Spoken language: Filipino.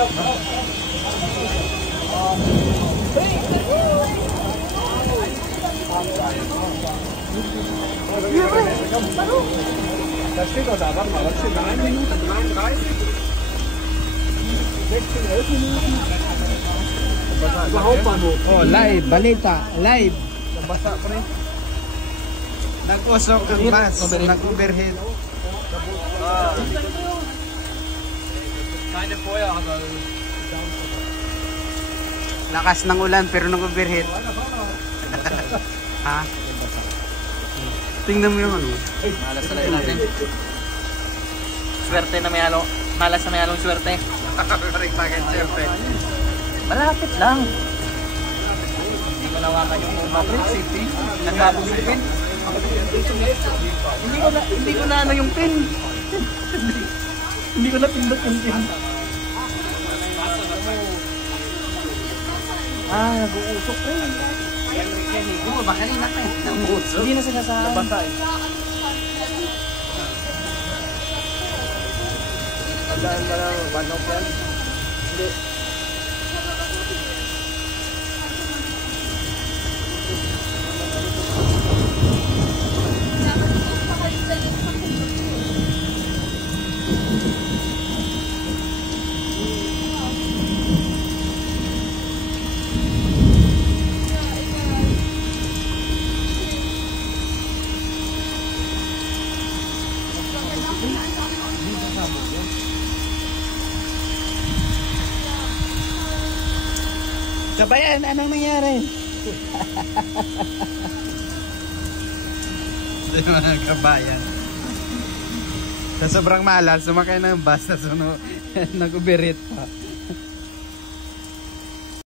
Da steht doch da, warte mal, was steht da? 1 Minute 33? 16, 11 Minuten? Sa Hauptbahnhof. Oh, live, balita, live. Basa pa rin. Nag-usok ang bus, nag-overhead. Keine Feuer, aber... Lakas ng ulan pero nag-overhead. Ha? Tingnan mo yung ano. Malas talaga natin. Swerte na may halo. Malas na may halong swerte. Swerte. Malapit lang. Hindi ko nawakan yung public safety. Nagbabog yung pin. Hindi ko na ano yung pin. Hindi ko na pindot yung pin. Nag-uusok rin. Oo, baka rin natin. Hindi na sinasahan. Nabasa eh. Tandaan ba lang, banok yan? Hindi. Kabayan, anong nangyari? Kabayan. Sa sobrang malas, sumakay ng bus na nag-overhead pa.